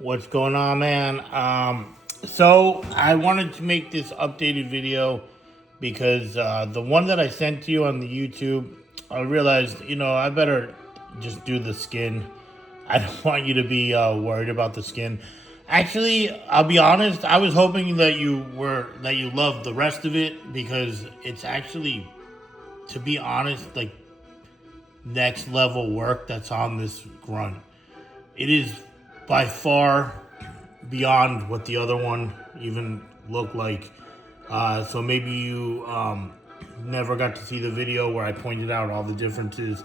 What's going on, man? So I wanted to make this updated video because the one that I sent to you on the YouTube, I realized, I better just do the skin. I don't want you to be worried about the skin. Actually, I'll be honest. I was hoping that you loved the rest of it because it's actually, to be honest, like next level work that's on this grunt. It is by far beyond what the other one even looked like. So maybe you never got to see the video where I pointed out all the differences.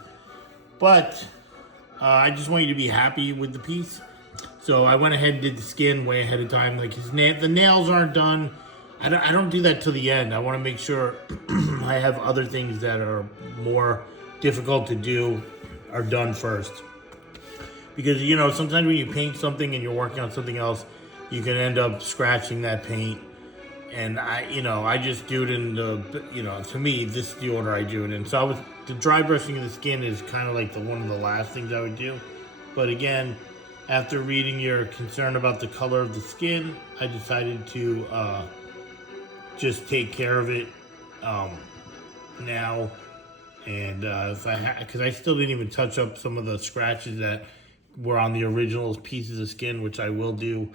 But I just want you to be happy with the piece. So I went ahead and did the skin way ahead of time. Like the nails aren't done. I don't do that till the end. I want to make sure I have other things that are more difficult to do are done first. Because, sometimes when you paint something and you're working on something else, you can end up scratching that paint. And I just do it in the, to me, this is the order I do it in. So the dry brushing of the skin is kind of like one of the last things I would do. But again, after reading your concern about the color of the skin, I decided to just take care of it now. And because I still didn't even touch up some of the scratches that were on the original pieces of skin, which I will do,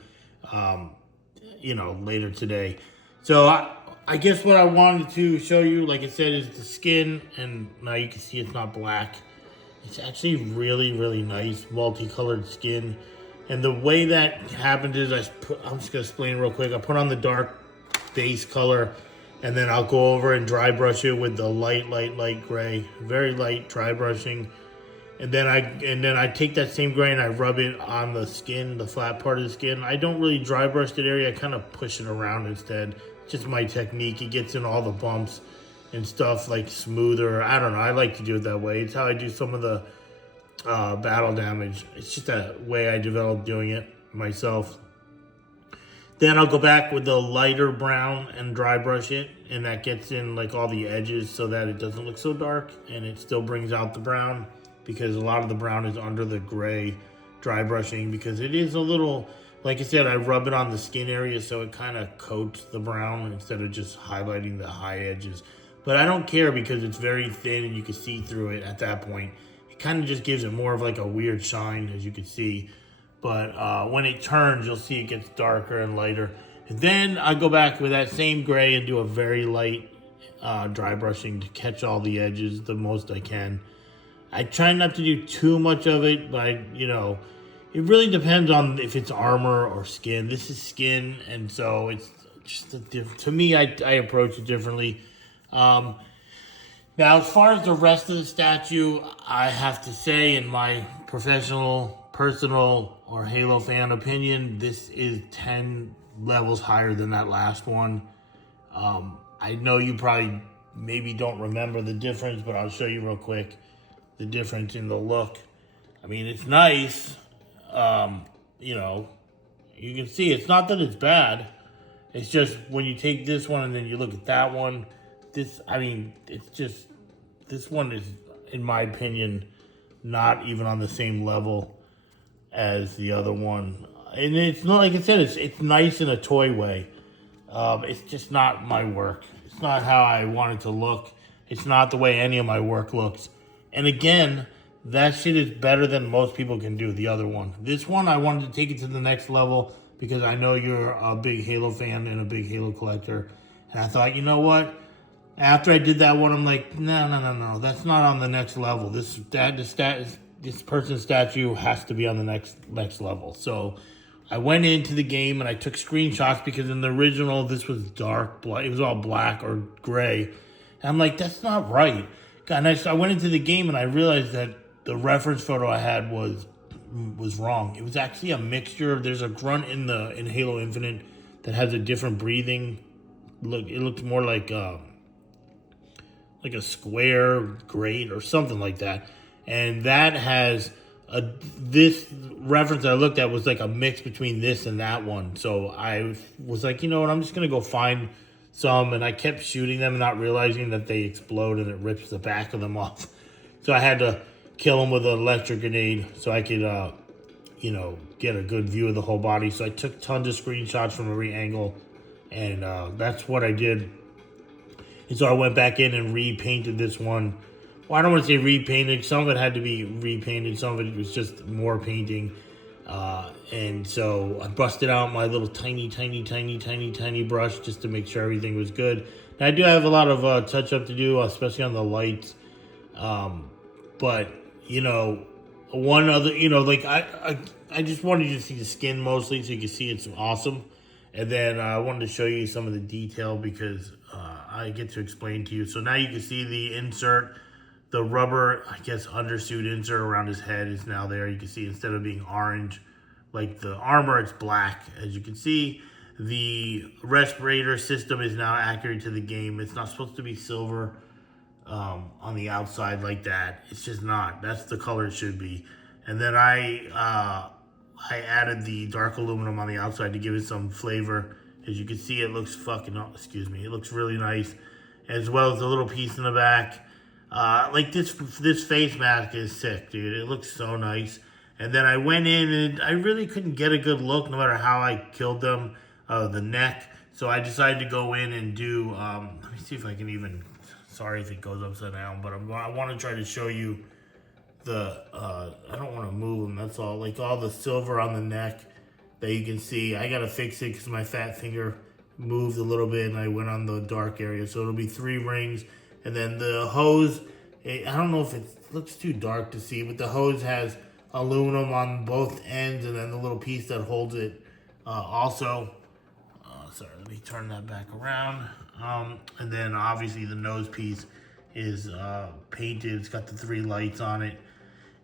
later today. So I guess what I wanted to show you, like I said, is the skin, and now you can see it's not black. It's actually really, really nice multicolored skin. And the way that happened is I'm just gonna explain real quick. I put on the dark base color, and then I'll go over and dry brush it with the light gray, very light dry brushing. And then I take that same gray and I rub it on the skin, the flat part of the skin. I don't really dry brush that area. I kind of push it around instead. Just my technique. It gets in all the bumps and stuff like smoother. I don't know. I like to do it that way. It's how I do some of the battle damage. It's just a way I developed doing it myself. Then I'll go back with the lighter brown and dry brush it, and that gets in like all the edges so that it doesn't look so dark and it still brings out the brown, because a lot of the brown is under the gray dry brushing, because it is a little, like I said, I rub it on the skin area so it kind of coats the brown instead of just highlighting the high edges. But I don't care because it's very thin and you can see through it at that point. It kind of just gives it more of like a weird shine, as you can see. But when it turns, you'll see it gets darker and lighter. And then I go back with that same gray and do a very light dry brushing to catch all the edges the most I can. I try not to do too much of it, but it really depends on if it's armor or skin. This is skin, and so it's just to me, I approach it differently. Now, as far as the rest of the statue, I have to say, in my professional, personal, or Halo fan opinion, this is 10 levels higher than that last one. I know you probably maybe don't remember the difference, but I'll show you real quick the difference in the look. I mean, it's nice. You can see it's not that it's bad. It's just when you take this one and then you look at that one, this one is, in my opinion, not even on the same level as the other one. And it's not, like I said, it's nice in a toy way. It's just not my work. It's not how I want it to look. It's not the way any of my work looks. And again, that shit is better than most people can do, the other one. This one, I wanted to take it to the next level because I know you're a big Halo fan and a big Halo collector. And I thought, you know what? After I did that one, I'm like, no. That's not on the next level. This person's statue has to be on the next level. So I went into the game and I took screenshots because in the original, this was dark. It was all black or gray. And I'm like, that's not right. And I went into the game and I realized that the reference photo I had was wrong. It was actually a mixture. There's a grunt in Halo Infinite that has a different breathing. Look, it looks more like a square grate or something like that. And that has this reference I looked at was like a mix between this and that one. So I was like, you know what? I'm just gonna go find some, and I kept shooting them, not realizing that they explode and it rips the back of them off. So I had to kill them with an electric grenade so I could, you know, get a good view of the whole body. So I took tons of screenshots from every angle, and that's what I did. And so I went back in and repainted this one. Well, I don't want to say repainted. Some of it had to be repainted. Some of it was just more painting. And so I busted out my little tiny brush just to make sure everything was good. Now, I do have a lot of touch up to do, especially on the lights. But, you know, one other, you know, like I just wanted you to see the skin mostly so you can see it's awesome. And then I wanted to show you some of the detail because I get to explain to you. So now you can see the insert, the rubber, I guess, undersuit insert around his head is now there. You can see instead of being orange, like the armor, it's black. As you can see, the respirator system is now accurate to the game. It's not supposed to be silver on the outside like that. It's just not. That's the color it should be. And then I added the dark aluminum on the outside to give it some flavor. As you can see, it looks it looks really nice. As well as the little piece in the back. Like this face mask is sick, dude. It looks so nice. And then I went in and I really couldn't get a good look no matter how I killed them, the neck. So I decided to go in and do, let me see if I can even, sorry if it goes upside down, but I want to try to show you the, I don't want to move them, that's all. Like all the silver on the neck that you can see. I got to fix it because my fat finger moved a little bit and I went on the dark area. So it'll be 3 rings. And then the hose, I don't know if it looks too dark to see, but the hose has aluminum on both ends and then the little piece that holds it also. Sorry, let me turn that back around. And then obviously the nose piece is painted. It's got the 3 lights on it.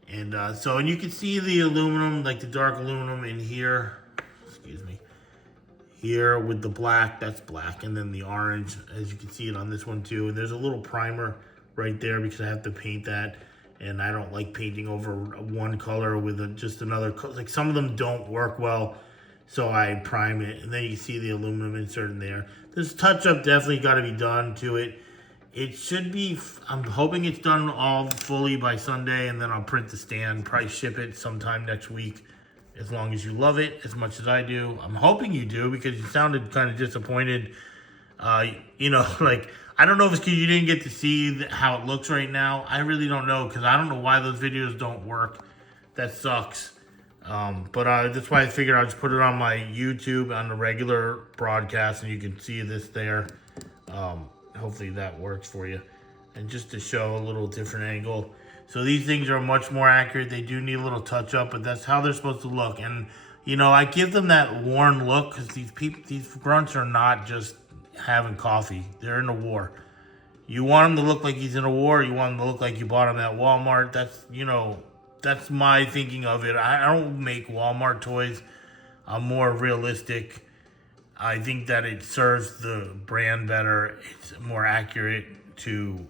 And and you can see the aluminum, like the dark aluminum in here. Excuse me. Here with the black, that's black. And then the orange, as you can see it on this one too. And there's a little primer right there because I have to paint that. And I don't like painting over one color with just another color. Like some of them don't work well, so I prime it. And then you see the aluminum insert in there. This touch-up definitely got to be done to it. It should be, I'm hoping it's done all fully by Sunday, and then I'll print the stand, probably ship it sometime next week, as long as you love it as much as I do. I'm hoping you do, because you sounded kind of disappointed. You know, like, I don't know if it's because you didn't get to see how it looks right now. I really don't know, because I don't know why those videos don't work. That sucks. But that's why I figured I'll just put it on my YouTube on the regular broadcast, and you can see this there. Hopefully that works for you. And just to show a little different angle. So these things are much more accurate. They do need a little touch up, but that's how they're supposed to look. And, you know, I give them that worn look because these grunts are not just having coffee. They're in a war. You want him to look like he's in a war. You want him to look like you bought him at Walmart. That's, you know, that's my thinking of it. I don't make Walmart toys. I'm more realistic. I think that it serves the brand better. It's more accurate to,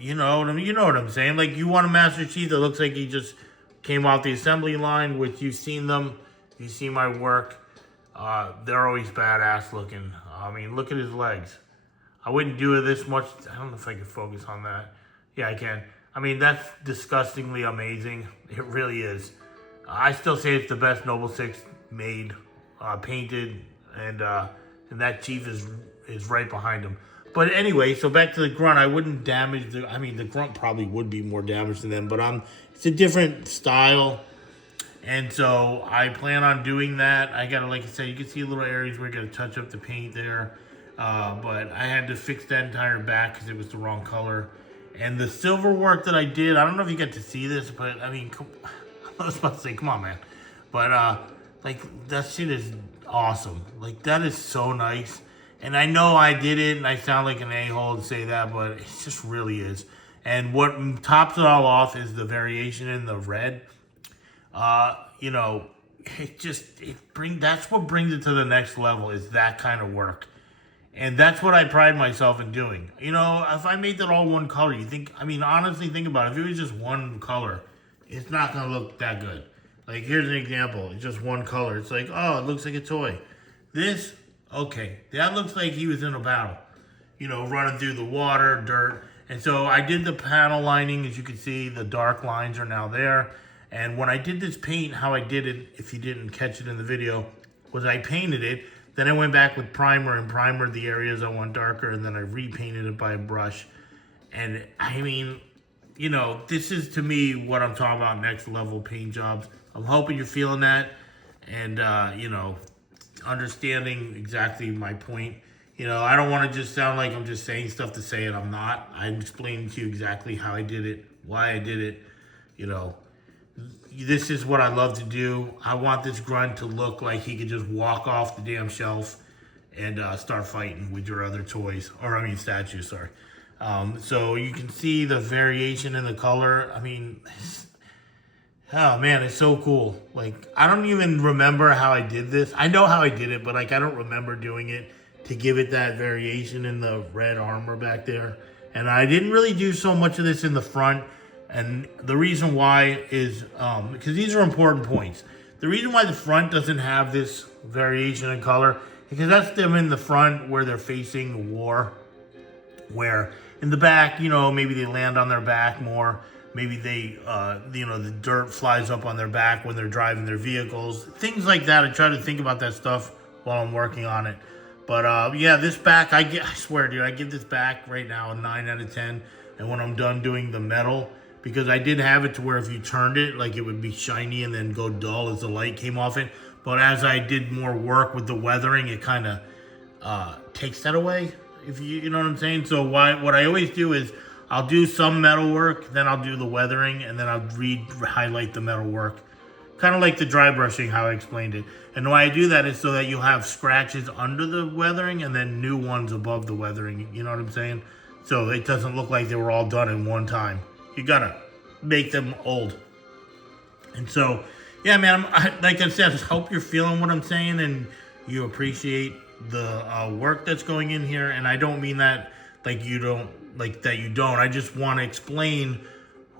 you know what I mean? You know what I'm saying? Like, you want a Master Chief that looks like he just came off the assembly line, which you've seen them. You see my work. They're always badass looking. I mean, look at his legs. I wouldn't do it this much. I don't know if I can focus on that. Yeah, I can. I mean, that's disgustingly amazing. It really is. I still say it's the best Noble 6 made, painted, and that Chief is right behind him. But anyway, so back to the Grunt. I wouldn't damage the... I mean, the Grunt probably would be more damaged than them, but it's a different style. And so I plan on doing that. I got to, like I said, you can see little areas where I got to touch up the paint there. But I had to fix that entire back because it was the wrong color. And the silver work that I did, I don't know if you get to see this, but I mean, I was about to say, come on, man. But like, that shit is awesome. Like, that is so nice. And I know I did it, and I sound like an a-hole to say that, but it just really is. And what tops it all off is the variation in the red. You know, that's what brings it to the next level, is that kind of work. And that's what I pride myself in doing. You know, if I made that all one color, you think, I mean, honestly, think about it. If it was just one color, it's not going to look that good. Like, here's an example. It's just one color. It's like, oh, it looks like a toy. This, okay, that looks like he was in a battle. You know, running through the water, dirt. And so I did the panel lining. As you can see, the dark lines are now there. And when I did this paint, how I did it, if you didn't catch it in the video, was I painted it, then I went back with primer and primered the areas I want darker, and then I repainted it by a brush. And I mean, you know, this is to me what I'm talking about, next level paint jobs. I'm hoping you're feeling that and, you know, understanding exactly my point. You know, I don't want to just sound like I'm just saying stuff to say it. I'm not. I'm explaining to you exactly how I did it, why I did it. You know, this is what I love to do. I want this grunt to look like he could just walk off the damn shelf and start fighting with your other toys, or I mean statues, sorry. So you can see the variation in the color. I mean, oh man, it's so cool. Like, I don't even remember how I did this. I know how I did it, but like, I don't remember doing it to give it that variation in the red armor back there. And I didn't really do so much of this in the front. And the reason why is, because these are important points. The reason why the front doesn't have this variation in color, because that's them in the front where they're facing war. Where in the back, you know, maybe they land on their back more. Maybe they, you know, the dirt flies up on their back when they're driving their vehicles. Things like that. I try to think about that stuff while I'm working on it. But yeah, this back, I swear, dude, I give this back right now a 9 out of 10. And when I'm done doing the metal, because I did have it to where if you turned it, like it would be shiny and then go dull as the light came off it. But as I did more work with the weathering, it kind of takes that away. If you know what I'm saying? So what I always do is I'll do some metal work, then I'll do the weathering, and then I'll highlight the metal work. Kind of like the dry brushing, how I explained it. And why I do that is so that you'll have scratches under the weathering and then new ones above the weathering. You know what I'm saying? So it doesn't look like they were all done in one time. You gotta make them old. And so, yeah, man, like I said, I hope you're feeling what I'm saying and you appreciate the work that's going in here. And I don't mean that like you don't, like that you don't. I just want to explain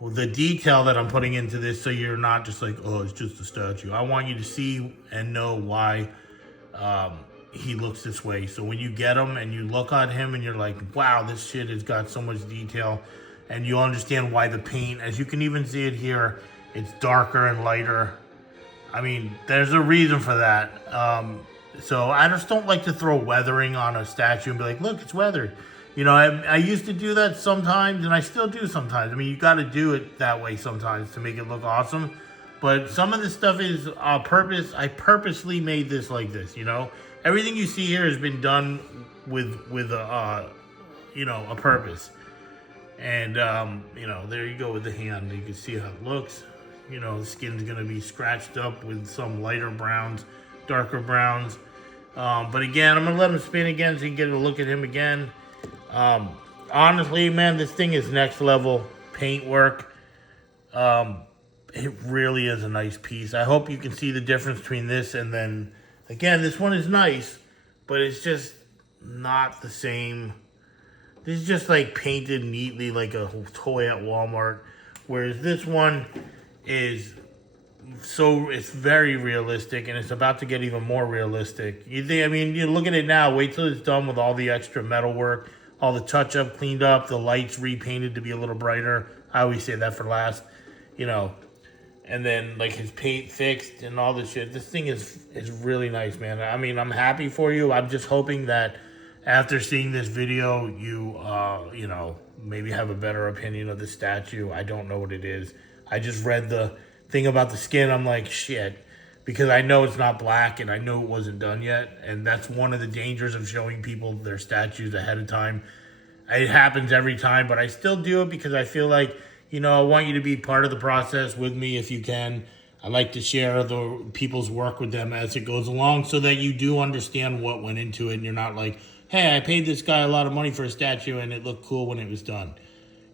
the detail that I'm putting into this so you're not just like, oh, it's just a statue. I want you to see and know why he looks this way. So when you get him and you look at him and you're like, wow, this shit has got so much detail, and you'll understand why the paint, as you can even see it here, it's darker and lighter. I mean, there's a reason for that. So I just don't like to throw weathering on a statue and be like, look, it's weathered. You know, I used to do that sometimes, and I still do sometimes. I mean, you got to do it that way sometimes to make it look awesome. But some of this stuff is purpose. I purposely made this like this, you know. Everything you see here has been done with you know, a purpose. And, you know, there you go with the hand. You can see how it looks. You know, the skin's going to be scratched up with some lighter browns, darker browns. But again, I'm going to let him spin again so you can get a look at him again. Honestly, man, this thing is next level paint work. It really is a nice piece. I hope you can see the difference between this and then, again, this one is nice, but it's just not the same. This is just like painted neatly like a toy at Walmart. Whereas this one is it's very realistic, and it's about to get even more realistic. You think, I mean, you look at it now, wait till it's done with all the extra metal work, all the touch-up cleaned up, the lights repainted to be a little brighter. I always say that for last, you know. And then, like, his paint fixed and all this shit. This thing is really nice, man. I mean, I'm happy for you. I'm just hoping that after seeing this video, you, you know, maybe have a better opinion of the statue. I don't know what it is. I just read the thing about the skin. I'm like, shit. Because I know it's not black and I know it wasn't done yet. And that's one of the dangers of showing people their statues ahead of time. It happens every time, but I still do it because I feel like, you know, I want you to be part of the process with me if you can. I like to share the people's work with them as it goes along so that you do understand what went into it. And you're not like, hey, I paid this guy a lot of money for a statue and it looked cool when it was done.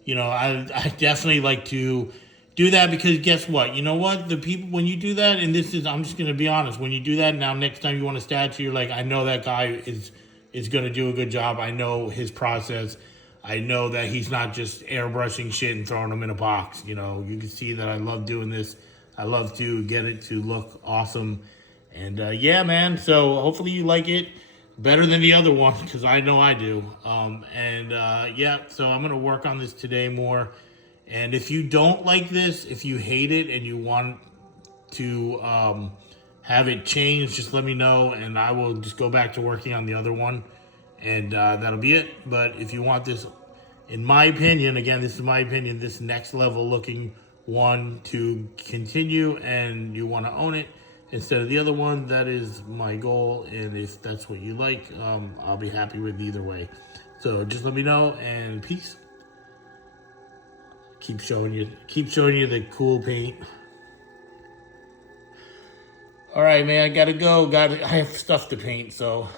You know, I definitely like to do that because guess what? You know what? The people, when you do that, and this is, I'm just going to be honest, when you do that, now next time you want a statue, you're like, I know that guy is going to do a good job. I know his process. I know that he's not just airbrushing shit and throwing them in a box. You know, you can see that I love doing this. I love to get it to look awesome. And yeah, man, so hopefully you like it better than the other one because I know I do. Yeah, so I'm going to work on this today more. And if you don't like this, if you hate it and you want to have it changed, just let me know and I will just go back to working on the other one, and that'll be it. But if you want this, in my opinion, again, this is my opinion, this next level looking one to continue and you want to own it instead of the other one, that is my goal. And if that's what you like, I'll be happy with either way. So just let me know, and peace. Keep showing you the cool paint. All right, man, I gotta go. I have stuff to paint, so